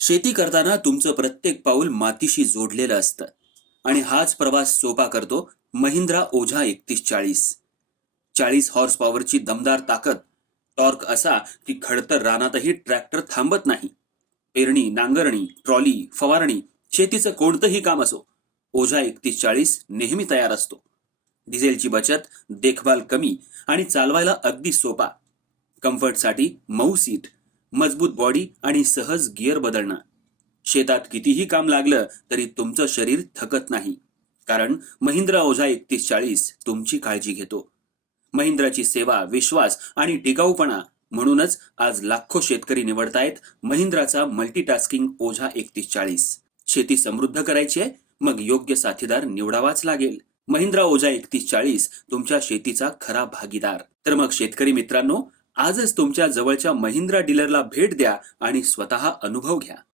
शेती करताना तुमचं प्रत्येक पाऊल मातीशी जोडलेलं असतं. आणि हाच प्रवास सोपा करतो महिंद्रा ओझा एकतीस चाळीस. चाळीस हॉर्स पॉवरची दमदार ताकद टॉर्क असा की खडतर रानातही ट्रॅक्टर थांबत नाही. पेरणी नांगरणी ट्रॉली फवारणी शेतीचं कोणतंही काम असो ओझा एकतीस चाळीस नेहमी तयार असतो. डिझेलची बचत देखभाल कमी आणि चालवायला अगदी सोपा. कम्फर्टसाठी मऊ सीट. मजबूत बॉडी आणि सहज गिअर बदलणं. शेतात कितीही काम लागलं तरी तुमचं शरीर थकत नाही. कारण महिंद्रा ओझा एकतीस चाळीस तुमची काळजी घेतो. महिंद्राची सेवा विश्वास आणि टिकाऊपणा म्हणूनच आज लाखो शेतकरी निवडतायत महिंद्राचा मल्टीटास्किंग ओझा एकतीस चाळीस. शेती समृद्ध करायची आहे मग योग्य साथीदार निवडावाच लागेल. महिंद्रा ओझा एकतीस चाळीस तुमच्या शेतीचा खरा भागीदार. तर मग शेतकरी मित्रांनो आजच तुमच्या जवळच्या महिंद्रा डीलरला भेट द्या आणि स्वतः अनुभव घ्या.